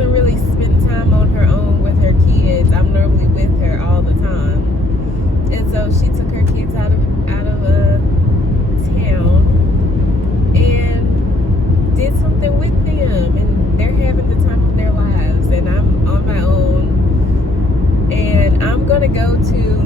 doesn't really spend time on her own with her kids. I'm normally with her all the time. And so she took her kids out of town and did something with them, and they're having the time of their lives, and I'm on my own. And I'm gonna go to,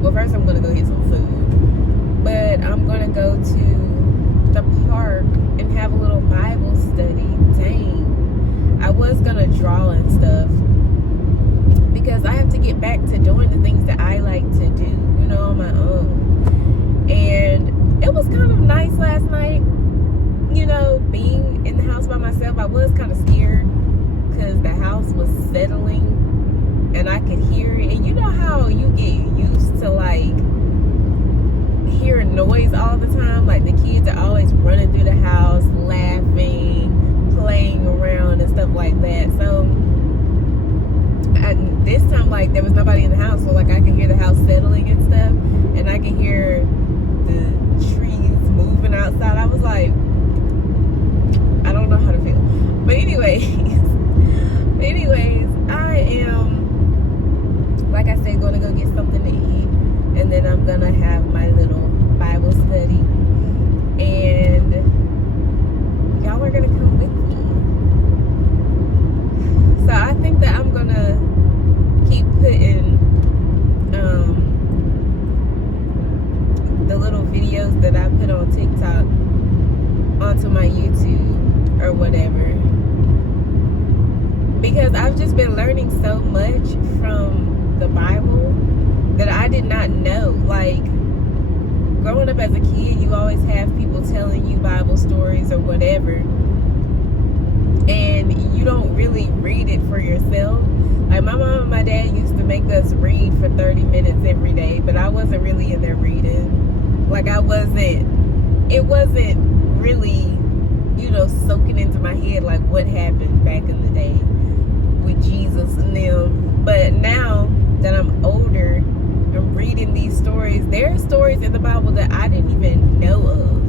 well, first I'm gonna go get some food, but I'm gonna go to the park and have a little Bible study. Dang, I was gonna draw and stuff because I have to get back to doing the things that I like to do, you know, on my own. And it was kind of nice last night, you know, being in the house by myself. I was kind of scared because the house was settling and I could hear it. And you know how you get used to like hearing noise all the time? Like the kids are always running through the house, laughing, playing around and stuff like that. So this time, like, there was nobody in the house, so like I could hear the house settling and stuff, and I could hear the trees moving outside. I was like, I don't know how to feel. But anyways, I am, like I said, gonna go get something to eat, and then I'm gonna have my little Bible study, and y'all are gonna come with me. So I think that I'm gonna keep putting the little videos that I put on TikTok onto my YouTube or whatever, because I've just been learning so much from the Bible that I did not know. Like, growing up as a kid, you always have people telling you Bible stories or whatever, and you don't really read it for yourself. Like, my mom and my dad used to make us read for 30 minutes every day, but I wasn't really in there reading. Like, it wasn't really, you know, soaking into my head like what happened back in the day with Jesus and them. But now that I'm older, I'm reading these stories. There are stories in the Bible that I didn't even know of.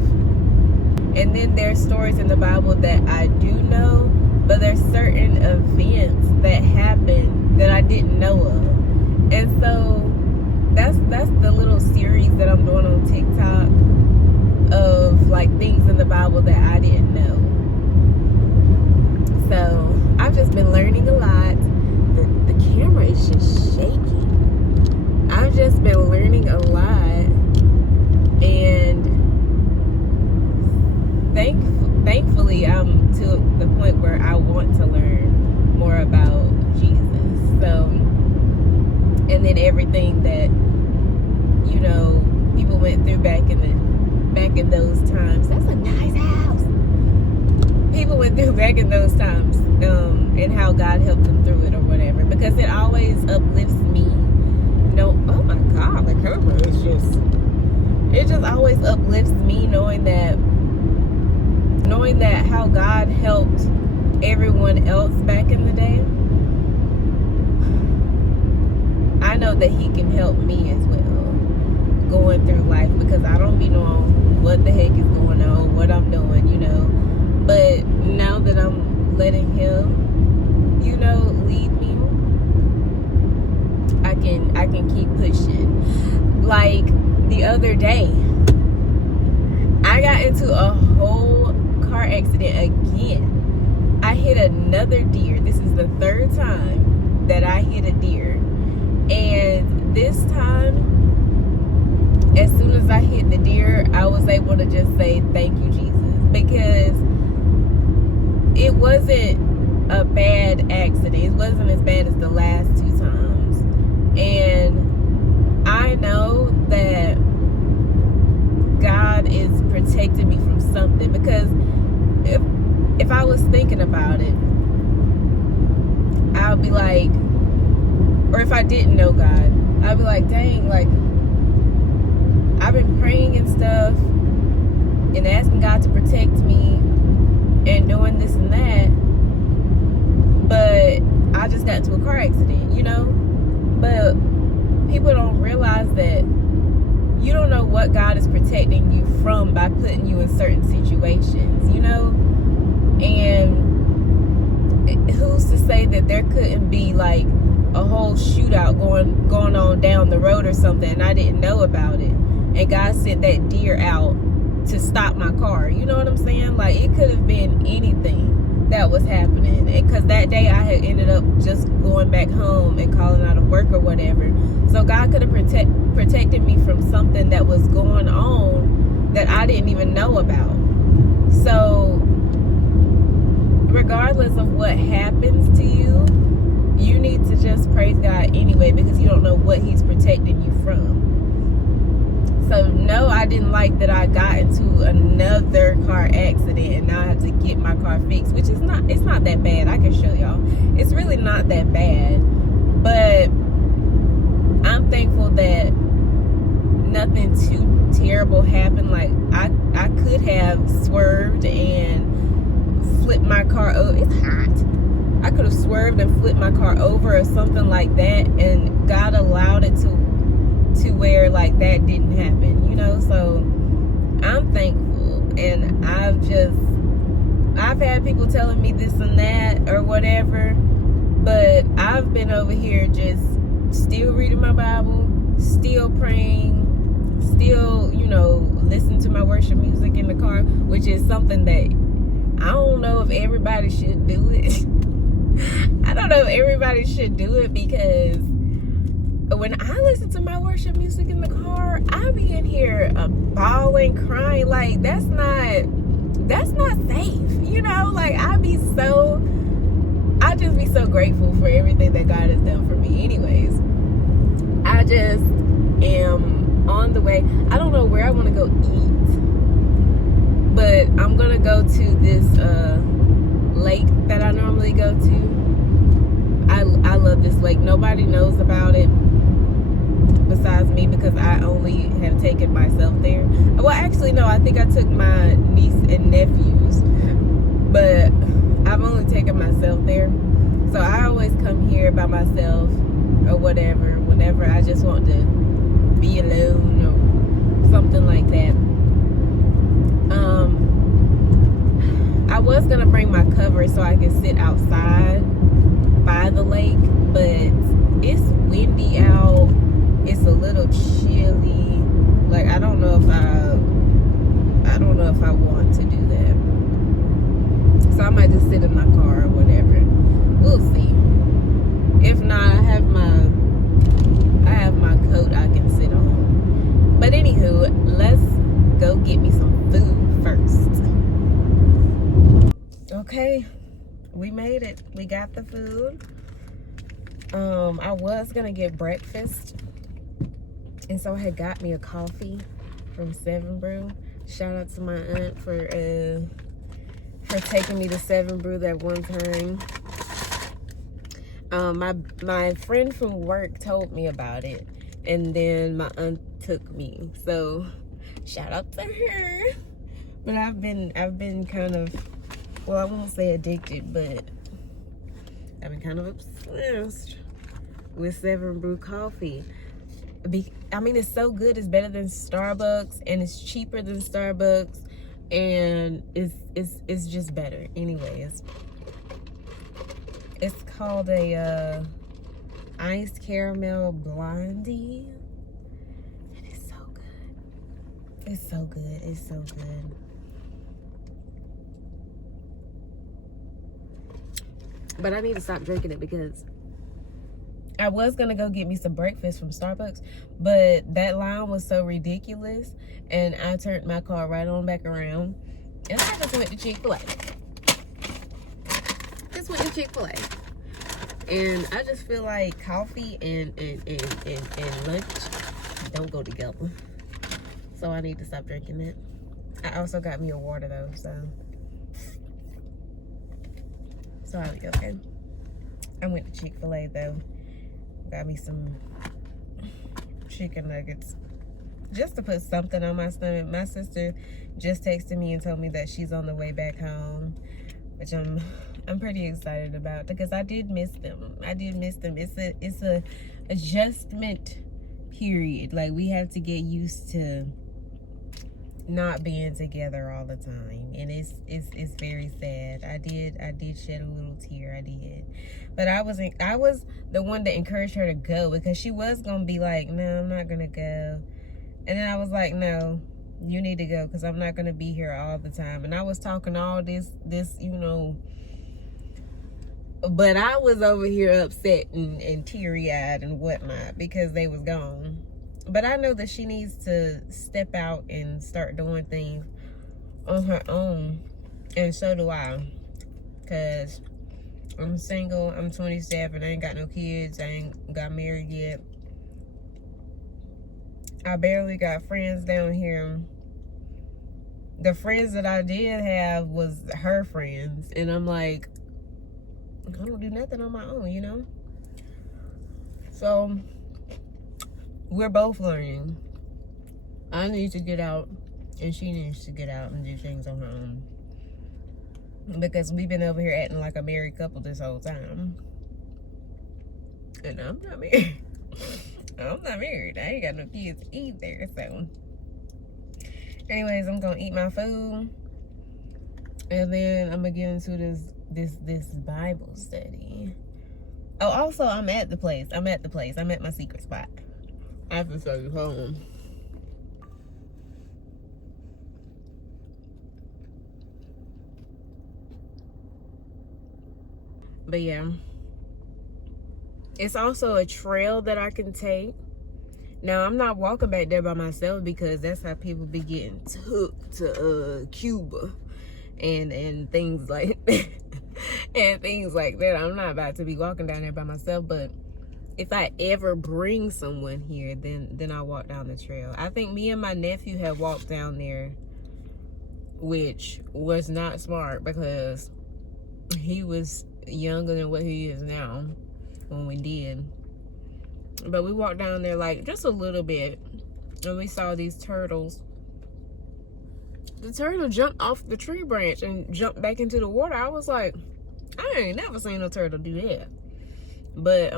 And then there's stories in the Bible that I do know, but there's certain events that happen that I didn't know of. And so that's the little series that I'm doing on TikTok of like things in the Bible that I didn't know. So I've just been learning a lot. The camera is just shaking. I've just been learning a lot, and thankfully I'm to the point where I want to learn more about Jesus. So, and then everything that, you know, people went through back in those times. That's a nice house. People went through back in those times, and how God helped them through it or whatever, because it always uplifts me. Oh my God, the camera is it just always uplifts me knowing that how God helped everyone else back in the day. I know that He can help me as well going through life, because I don't be knowing what the heck is going on, what I'm doing, you know. But now that I'm letting Him, you know, lead me, I can keep pushing. Like the other day, I got into a whole car accident again. I hit another deer. This is the third time that I hit a deer. And this time, as soon as I hit the deer, I was able to just say, thank you, Jesus. Because it wasn't a bad accident. It wasn't as bad as the last two times. And I know that God is protecting me from something. Because if I was thinking about it, I'll be like, or if I didn't know God, I'd be like, dang, like, I've been praying and stuff and asking God to protect me and doing this and that, but I just got into a car accident, you know? But people don't realize that you don't know what God is protecting you from by putting you in certain situations, you know? And say that there couldn't be like a whole shootout going on down the road or something, and I didn't know about it, and God sent that deer out to stop my car. You know what I'm saying? Like, it could have been anything that was happening, because that day I had ended up just going back home and calling out of work or whatever. So God could have protected me from something that was going on that I didn't even know about. So regardless of what happens to you, you need to just praise God anyway, because you don't know what he's protecting you from. So no, I didn't like that I got into another car accident and now I have to get my car fixed, which is it's not that bad. I can show y'all. It's really not that bad. But I'm thankful that nothing too terrible happened. Like, I could have swerved and flipped my car over. It's hot. I could have swerved and flipped my car over or something like that, and God allowed it to where like that didn't happen, you know. So I'm thankful, and I've had people telling me this and that or whatever, but I've been over here just still reading my Bible, still praying, still, you know, listening to my worship music in the car, which is something that I don't know if everybody should do it. I don't know if everybody should do it, because when I listen to my worship music in the car, I be in here bawling, crying. Like, that's not safe, you know. Like, I just be so grateful for everything that God has done for me. Anyways, I just am on the way. I don't know where I want to go eat, but I'm gonna go to this lake that I normally go to. I love this lake. Nobody knows about it besides me, because I only have taken myself there. Well, actually, no, I think I took my niece and nephews, but I've only taken myself there. So I always come here by myself or whatever, whenever I just want to be alone or something like that. I was gonna bring my cover so I can sit outside by the lake, but it's windy out. It's a little chilly. Like, I don't know if I want to do that. So I might just sit in my car or whatever. We'll see. If not, I have my coat I can sit on. But anywho, let's go get me some food first. Okay, we made it. We got the food. I was gonna get breakfast, and so I had got me a coffee from 7 Brew. Shout out to my aunt for taking me to 7 Brew that one time. My friend from work told me about it, and then my aunt took me. So shout out to her. But I've been kind of, well, I won't say addicted, but I've been kind of obsessed with 7 Brew coffee. I mean, it's so good. It's better than Starbucks, and it's cheaper than Starbucks, and it's just better. Anyways, it's called a iced caramel blondie, and it's so good. It's so good. It's so good. But I need to stop drinking it, because I was gonna go get me some breakfast from Starbucks, but that line was so ridiculous, and I turned my car right on back around, and I just went to Chick-fil-A. And I just feel like coffee and lunch don't go together. So I need to stop drinking it. I also got me a water though, so I'll be okay. I went to Chick-fil-A though. Got me some chicken nuggets just to put something on my stomach. My sister just texted me and told me that she's on the way back home, which I'm pretty excited about, because I did miss them. It's a adjustment period. Like, we have to get used to not being together all the time, and it's very sad. I did shed a little tear. I did, but I was the one that encouraged her to go, because she was gonna be like, no, I'm not gonna go, and then I was like, no, you need to go, because I'm not gonna be here all the time. And I was talking all this, but I was over here upset and teary-eyed and whatnot because they was gone. But I know that she needs to step out and start doing things on her own. And so do I. Because I'm single. I'm 27. I ain't got no kids. I ain't got married yet. I barely got friends down here. The friends that I did have was her friends. And I'm like, I don't do nothing on my own, you know? So we're both learning. I need to get out, and she needs to get out and do things on her own. Because we've been over here acting like a married couple this whole time. And I'm not married. I'm not married. I ain't got no kids either. So, anyways, I'm gonna eat my food, and then I'm gonna get into this Bible study. Oh, also, I'm at the place. I'm at my secret spot. I have to show you home. But yeah, it's also a trail that I can take. Now, I'm not walking back there by myself, because that's how people be getting took to Cuba and things like that. And things like that. I'm not about to be walking down there by myself, but if I ever bring someone here, then I'll walk down the trail. I think me and my nephew had walked down there, which was not smart, because he was younger than what he is now when we did. But we walked down there like just a little bit, and we saw these turtles. The turtle jumped off the tree branch and jumped back into the water. I was like, I ain't never seen a turtle do that. But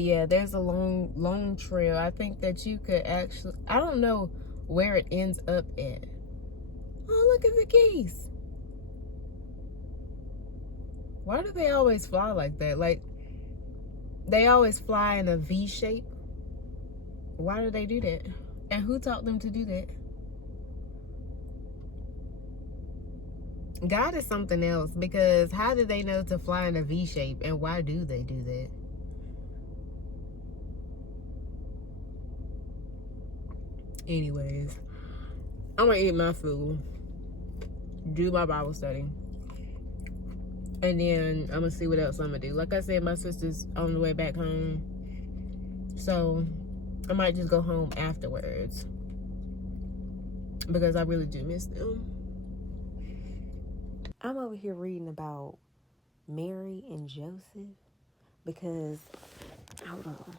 yeah, there's a long trail. I think that you could actually, I don't know where it ends up at. Oh, look at the geese. Why do they always fly like that? Like, they always fly in a V shape. Why do they do that? And who taught them to do that? God is something else, because how do they know to fly in a V shape, and why do they do that? Anyways, I'm gonna eat my food, do my Bible study, and then I'm gonna see what else I'm gonna do. Like I said, my sister's on the way back home, so I might just go home afterwards, because I really do miss them. I'm over here reading about Mary and Joseph, because, hold on,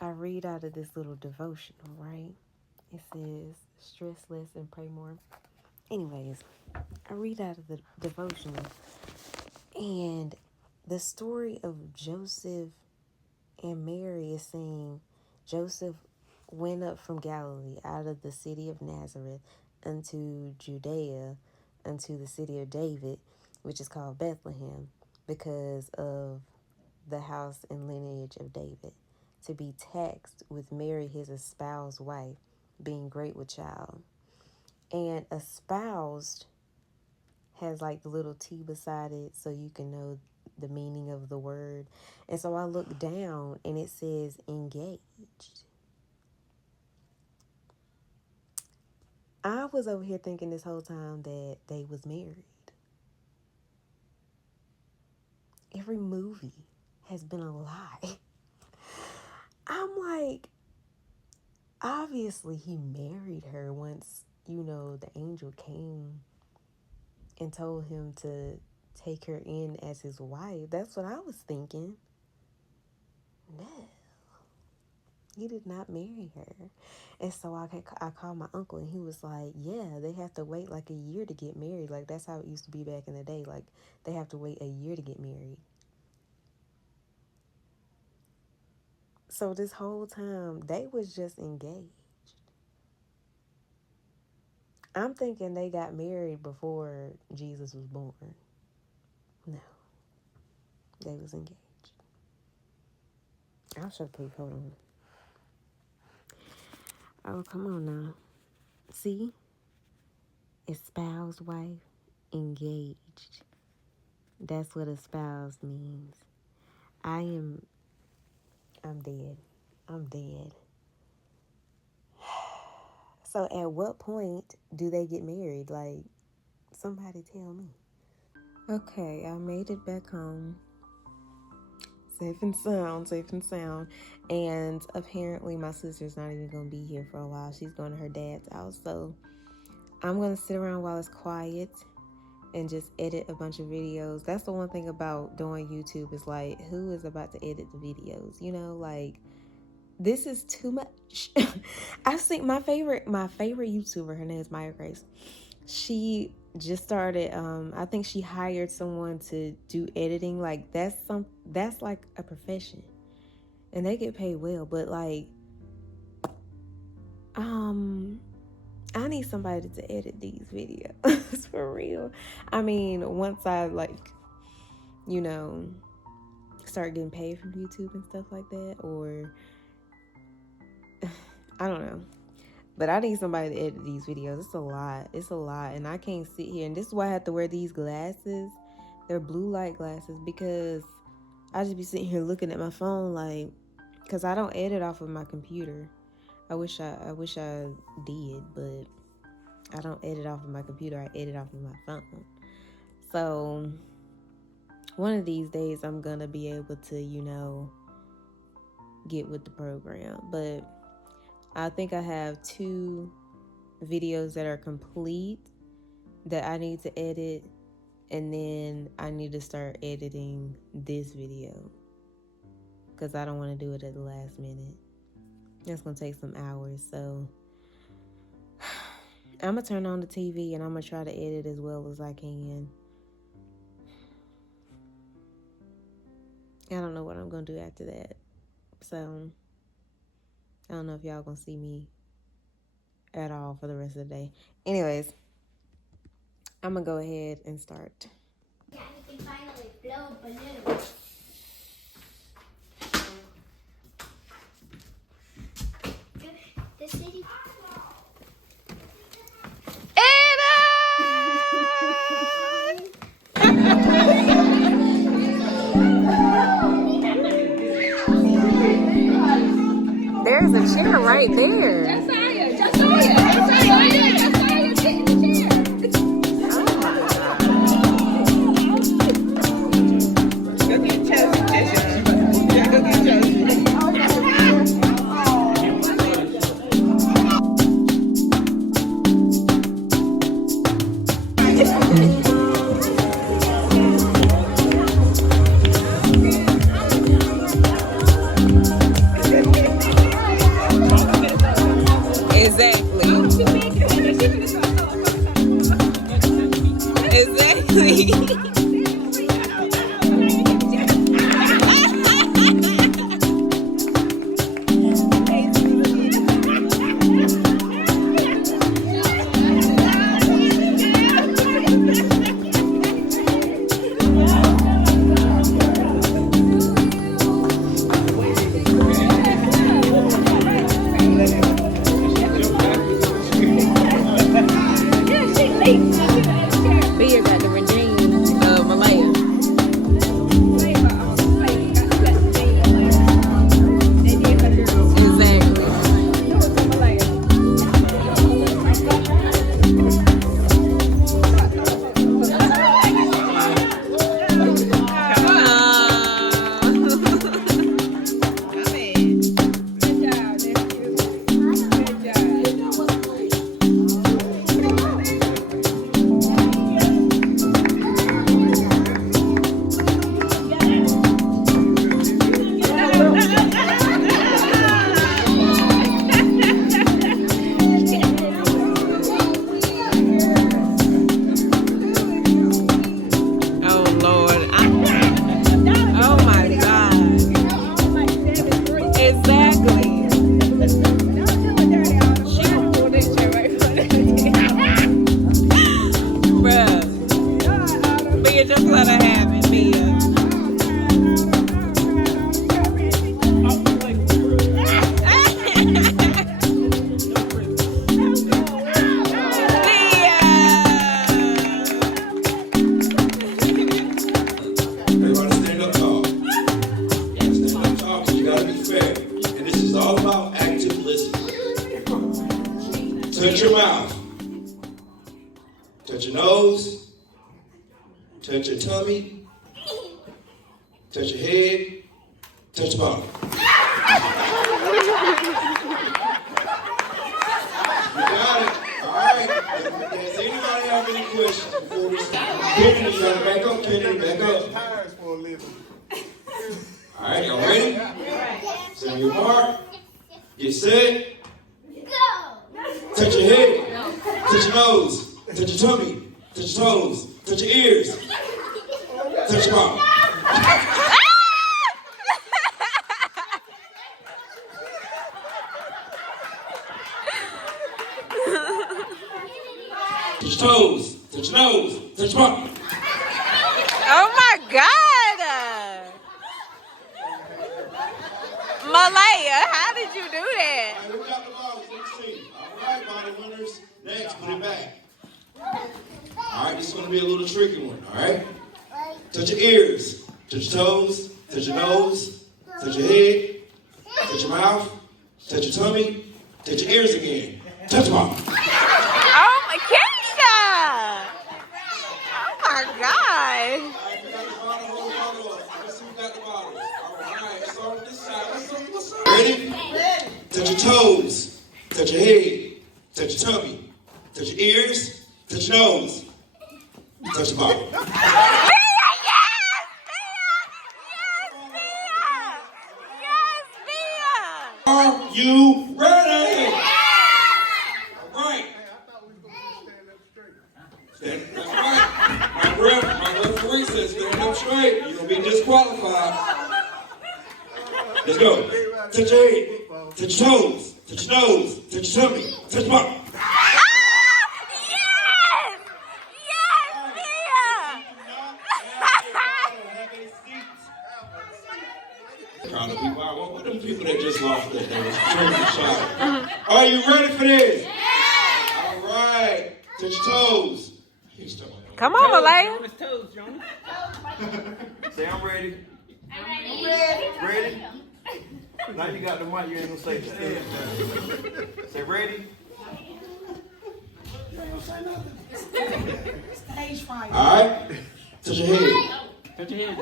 I read out of this little devotional, right? It says, stress less and pray more. Anyways, I read out of the devotional, and the story of Joseph and Mary is saying, Joseph went up from Galilee out of the city of Nazareth unto Judea, unto the city of David, which is called Bethlehem, because of the house and lineage of David, to be taxed with Mary, his espoused wife, being great with child. And espoused has like the little T beside it, so you can know the meaning of the word. And so I look down, and it says engaged. I was over here thinking this whole time that they was married. Every movie has been a lie. I'm like, obviously he married her once, the angel came and told him to take her in as his wife. That's what I was thinking. No, he did not marry her. And so I called my uncle, and he was like, yeah, they have to wait like a year to get married. Like, that's how it used to be back in the day. Like, they have to wait a year to get married. So this whole time, they was just engaged. I'm thinking they got married before Jesus was born. No, they was engaged. I'll show proof. Hold on. Oh, come on now. See? Espoused wife, engaged. That's what espoused means. I'm dead. I'm dead. So at what point do they get married? Like, somebody tell me. Okay, I made it back home. Safe and sound, safe and sound. And apparently my sister's not even going to be here for a while. She's going to her dad's house. So I'm going to sit around while it's quiet and just edit a bunch of videos. That's the one thing about doing YouTube is like, who is about to edit the videos? You know, like, this is too much. I think my favorite YouTuber, her name is Maya Grace. She just started, I think she hired someone to do editing. Like, that's like a profession. And they get paid well, but like, I need somebody to edit these videos for real. I mean, once I like, you know, start getting paid from YouTube and stuff like that, or I don't know. But I need somebody to edit these videos. It's a lot. It's a lot. And I can't sit here. And this is why I have to wear these glasses. They're blue light glasses because I just be sitting here looking at my phone like, because I don't edit off of my computer. I wish I did, but I don't edit off of my computer. I edit off of my phone. So one of these days I'm going to be able to, you know, get with the program. But I think I have 2 videos that are complete that I need to edit, and then I need to start editing this video because I don't want to do it at the last minute. That's going to take some hours, so I'm going to turn on the TV and I'm going to try to edit as well as I can. I don't know what I'm going to do after that, so I don't know if y'all gonna see me at all for the rest of the day. Anyways, I'm gonna go ahead and start. Yeah, you can finally blow balloons. The city. There's a chair right there. tummy, touch your head, touch the bottom. You got it. All right. Does anybody have any questions before we start? Kennedy, you gotta back up. Kennedy, back up. All right, y'all ready? So on your mark, get set. Touch your head, touch your nose, touch your tummy, touch your toes, touch your ears, touch your bottom. Touch your toes, touch your nose, touch your bottom. Oh my God! Malaya, how did you do that? All right, who got the bottles? Let's see. All right, bottle winners. Next, put it back. All right, this is going to be a little tricky one, all right? Touch your ears, touch your toes, touch your nose, touch your head, touch your mouth, touch your tummy, touch your ears again. Touch your mouth. Oh my Keisha! Oh my God! All right, you got the bottle, hold the bottle up. Let's see who got the bottles. All right, it's on this side. What's up? Ready? Touch your toes, touch your head, touch your tummy, touch your ears, touch your nose, touch your bottom. Are you ready? All right. That's right. My referee says stand up straight. You're going to be disqualified. Let's go. Touch your head. Touch your toes. Touch your nose. Touch your tummy. Touch your bottom. Crowd of people. I want with them people that just lost that drinking shot. Are you ready for this? Yeah. All right. Touch your toes. Come on, Malaya. Say I'm ready. Ready? Now you got the mic, you ain't gonna say that. Say ready. All right. Touch your head. Touch your head.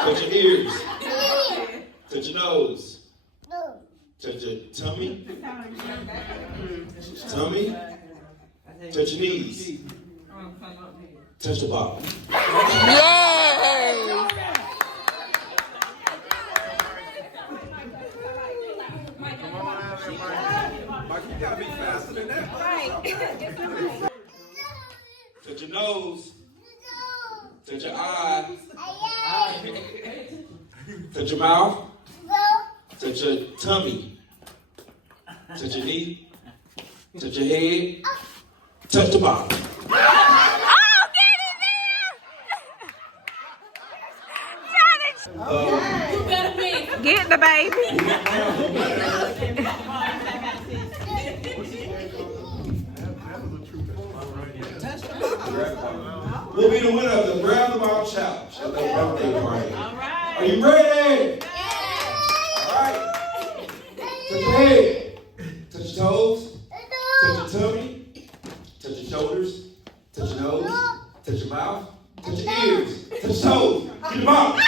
Touch your ears. Touch your nose. Touch your tummy. Tummy. Touch your knees. Touch the bottom. Yay! Mike, you gotta be faster than that. Touch your nose. Touch your eye. Touch your mouth. Touch your tummy. Touch your knee. Touch your head. Touch the bottom. Get the baby. We'll be the winner of the Grab the Bottle Challenge at the birthday party. All right. Are you ready? Yeah. All right. Touch your head. Touch your toes. Touch your tummy. Touch your shoulders. Touch your nose. Touch your mouth. Touch your ears. Touch your toes. Get your bottom.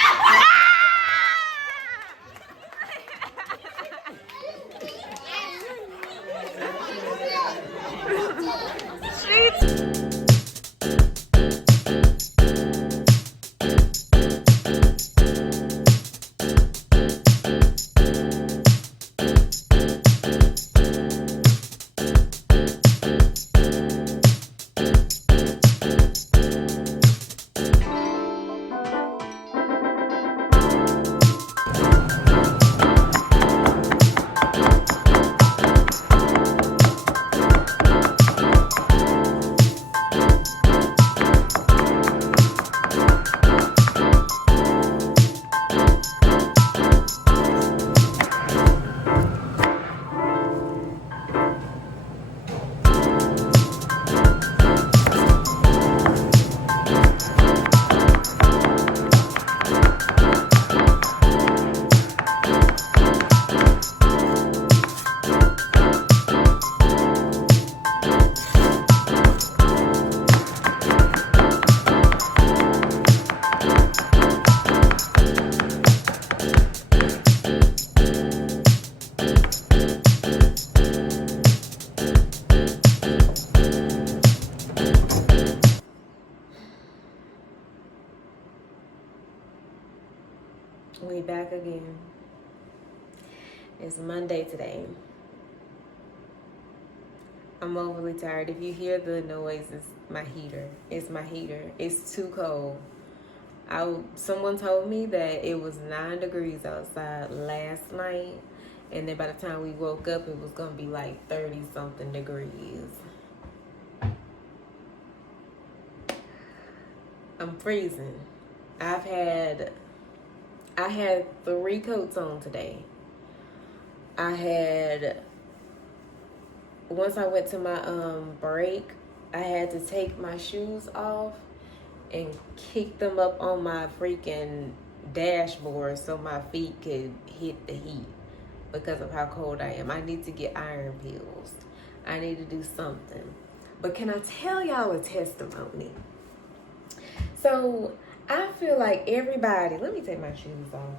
We back again. It's Monday today. I'm overly tired. If you hear the noise, it's my heater. It's my heater. It's too cold. Someone told me that it was 9 degrees outside last night, and then by the time we woke up, it was gonna be like 30-something degrees. I'm freezing. I had 3 coats on today. Once I went to my break, I had to take my shoes off and kick them up on my freaking dashboard so my feet could hit the heat because of how cold I am. I need to get iron pills. I need to do something. But can I tell y'all a testimony? So I feel like everybody, let me take my shoes off.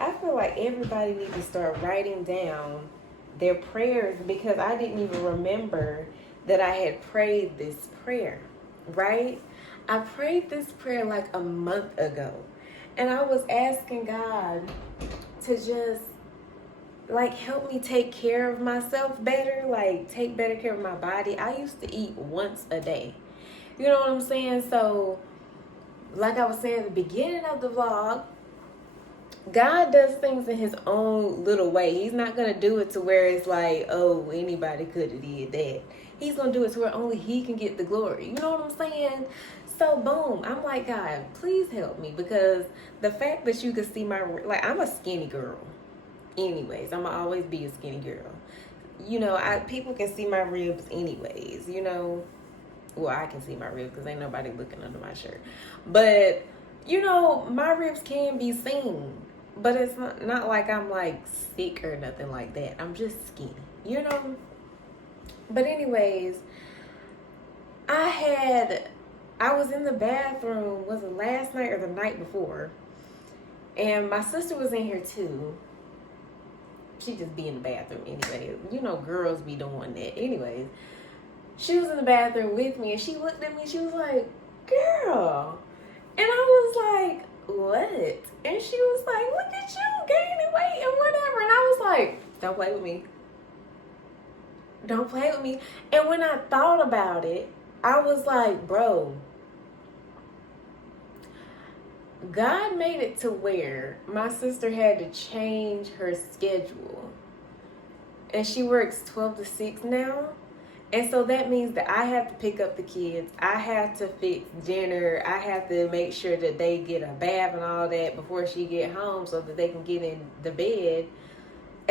I feel like everybody needs to start writing down their prayers, because I didn't even remember that I had prayed this prayer, right? I prayed this prayer like a month ago, and I was asking God to just like help me take care of myself better, like take better care of my body. I used to eat once a day. You know what I'm saying? So like I was saying at the beginning of the vlog, God does things in his own little way. He's not going to do it to where it's like, oh, anybody could have did that. He's going to do it to where only he can get the glory. You know what I'm saying? So, boom. I'm like, God, please help me. Because the fact that you can see my, like, I'm a skinny girl. Anyways, I'm going to always be a skinny girl. You know, people can see my ribs anyways, you know. Well, I can see my ribs because ain't nobody looking under my shirt. But, you know, my ribs can be seen. But it's not like I'm like sick or nothing like that. I'm just skinny, you know? But anyways, I was in the bathroom, was it last night or the night before? And my sister was in here too. She just be in the bathroom anyway. You know, girls be doing that. Anyways, she was in the bathroom with me and she looked at me and she was like, girl. And I was like, what? And she was like, look at you gaining weight and whatever. And I was like, don't play with me. Don't play with me. And when I thought about it, I was like, bro, God made it to where my sister had to change her schedule. And she works 12 to 6 now. And so that means that I have to pick up the kids. I have to fix dinner. I have to make sure that they get a bath and all that before she get home so that they can get in the bed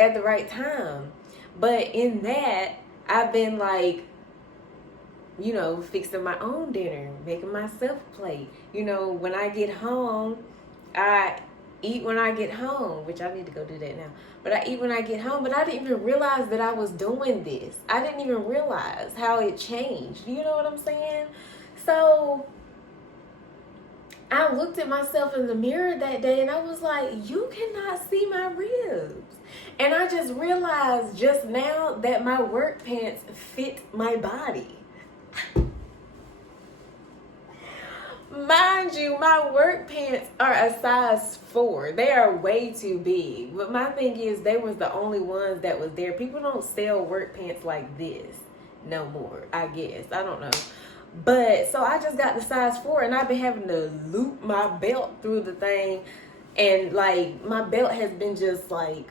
at the right time. But in that, I've been like, you know, fixing my own dinner, making myself plate. You know, when I get home, I eat when I get home, which I need to go do that now. But I eat when I get home. But I didn't even realize that I was doing this. I didn't even realize how it changed. You know what I'm saying? So I looked at myself in the mirror that day and I was like, you cannot see my ribs. And I just realized just now that my work pants fit my body. Mind you, my work pants are a size 4. They are way too big. But my thing is, they was the only ones that was there. People don't sell work pants like this no more, I guess. I don't know. But, so I just got the size 4, and I've been having to loop my belt through the thing. And, like, my belt has been just, like,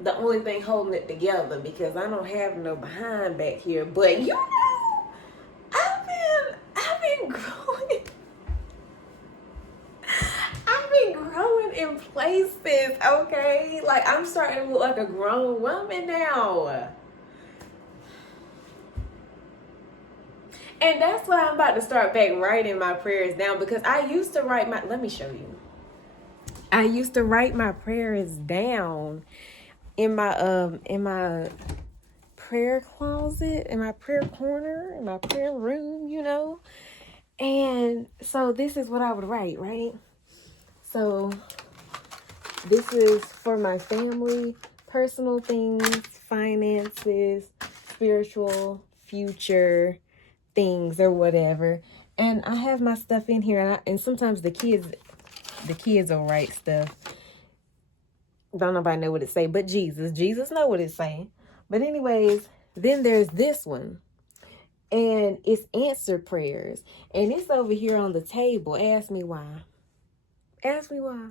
the only thing holding it together because I don't have no behind back here. But, you know, I've been growing. Growing in places, okay? Like, I'm starting to look like a grown woman now. And that's why I'm about to start back writing my prayers down, because I used to write let me show you. I used to write my prayers down in my prayer closet, in my prayer corner, in my prayer room, you know? And so this is what I would write, right? So this is for my family, personal things, finances, spiritual, future things or whatever. And I have my stuff in here, and sometimes the kids will write stuff. Don't nobody know what it say, but Jesus know what it say. But anyways, then there's this one. And it's answered prayers. And it's over here on the table. Ask me why. Ask me why.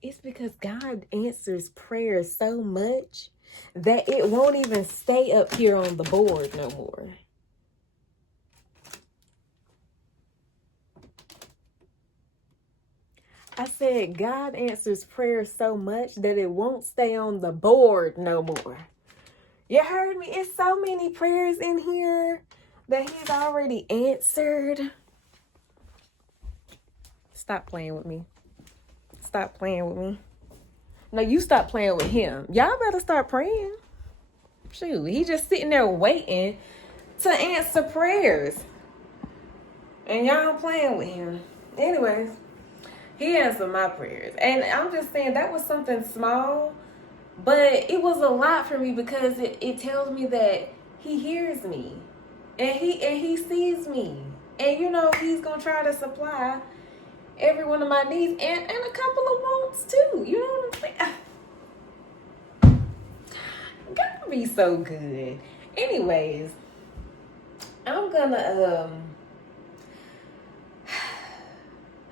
It's because God answers prayers so much that it won't even stay up here on the board no more. I said God answers prayers so much that it won't stay on the board no more. You heard me? It's so many prayers in here that he's already answered. Stop playing with me. Stop playing with me. No, you stop playing with him. Y'all better start praying. Shoot, he just sitting there waiting to answer prayers. And y'all playing with him. Anyways, he answered my prayers. And I'm just saying that was something small, but it was a lot for me because it tells me that he hears me. And he sees me. And you know, he's going to try to supply every one of my needs and a couple of wants too. You know what I'm saying? God be so good. Anyways, I'm gonna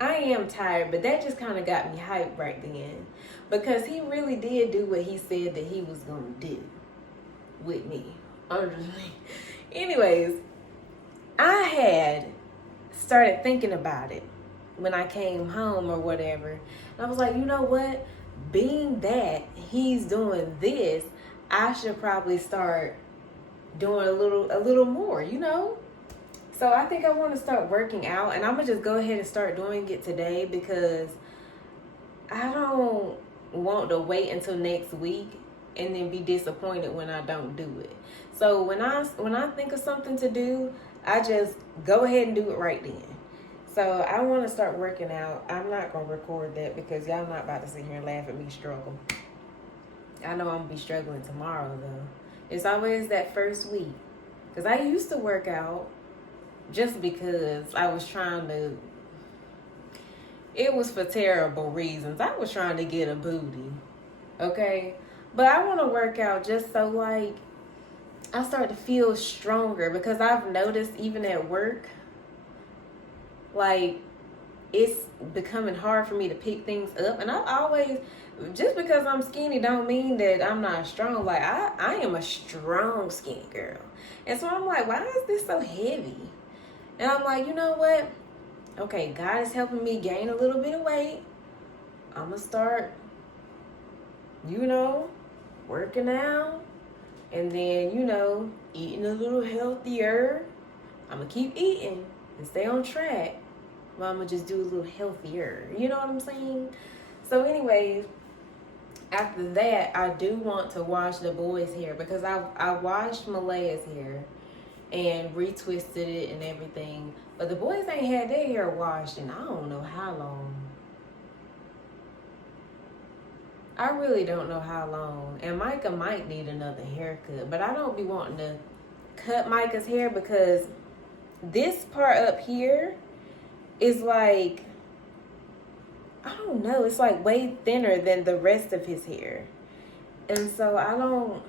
I am tired, but that just kind of got me hyped right then, because he really did do what he said that he was gonna do with me. Anyways, I had started thinking about it when I came home or whatever. And I was like, you know what? Being that he's doing this, I should probably start doing a little more, you know? So I think I want to start working out, and I'm going to just go ahead and start doing it today, because I don't want to wait until next week and then be disappointed when I don't do it. So when I think of something to do, I just go ahead and do it right then. So I want to start working out. I'm not going to record that because y'all not about to sit here and laugh at me struggle. I know I'm going to be struggling tomorrow, though. It's always that first week. Because I used to work out just because I was trying to... It was for terrible reasons. I was trying to get a booty. Okay? But I want to work out just so, like, I start to feel stronger. Because I've noticed, even at work, like, it's becoming hard for me to pick things up. And I've always, just because I'm skinny don't mean that I'm not strong. Like, I am a strong skinny girl. And so I'm like, why is this so heavy? And I'm like, you know what? Okay, God is helping me gain a little bit of weight. I'm going to start, you know, working out. And then, you know, eating a little healthier. I'm going to keep eating and stay on track. But I'm going to just do a little healthier. You know what I'm saying? So anyways, after that, I do want to wash the boys' hair. Because I washed Malaya's hair and retwisted it and everything. But the boys ain't had their hair washed in I don't know how long. I really don't know how long. And Micah might need another haircut. But I don't be wanting to cut Micah's hair because this part up here is like, I don't know, it's like way thinner than the rest of his hair. And so I don't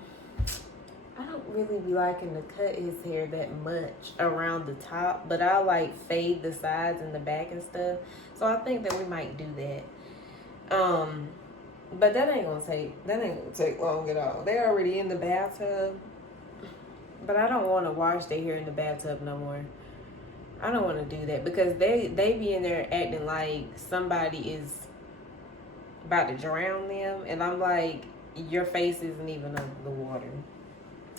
really be liking to cut his hair that much around the top, but I like fade the sides and the back and stuff. So I think that we might do that. But that ain't gonna take long at all. They're already in the bathtub. But I don't want to wash their hair in the bathtub no more. I don't want to do that because they be in there acting like somebody is about to drown them. And I'm like, your face isn't even under the water.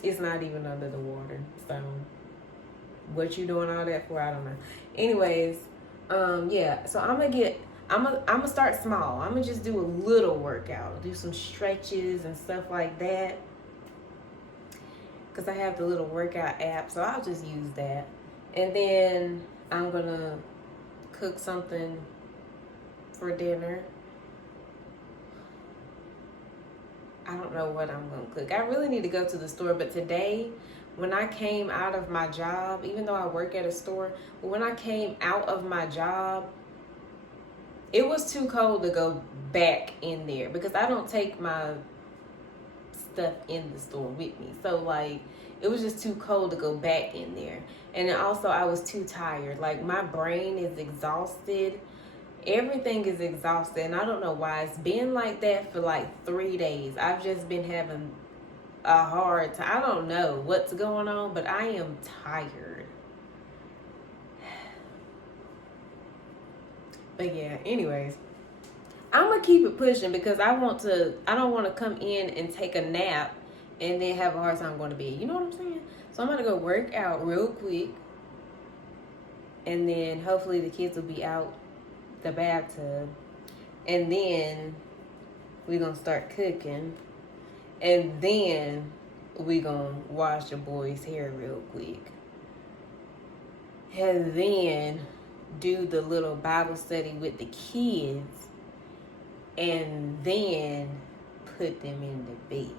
It's not even under the water. So what you doing all that for? I don't know. Anyways, yeah. So I'm gonna start small. I'm gonna just do a little workout. Do some stretches and stuff like that. Because I have the little workout app. So I'll just use that. And then I'm going to cook something for dinner. I don't know what I'm going to cook. I really need to go to the store. But today, when I came out of my job, even though I work at a store, but when I came out of my job, it was too cold to go back in there because I don't take my stuff in the store with me. So like it was just too cold to go back in there. And then also I was too tired. Like my brain is exhausted. Everything is exhausted. And I don't know why. It's been like that for like 3 days. I've just been having a hard time. I don't know what's going on, but I am tired. But yeah, anyways, I'm gonna keep it pushing because I don't want to come in and take a nap and then have a hard time going to bed. You know what I'm saying? So I'm gonna go work out real quick, and then hopefully the kids will be out the bathtub, and then we're gonna start cooking, and then we're gonna wash the boys' hair real quick, and then do the little Bible study with the kids, and then put them in the bed.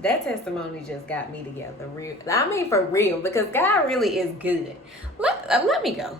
That testimony just got me together. Real, I mean for real, because God really is good. Let me go.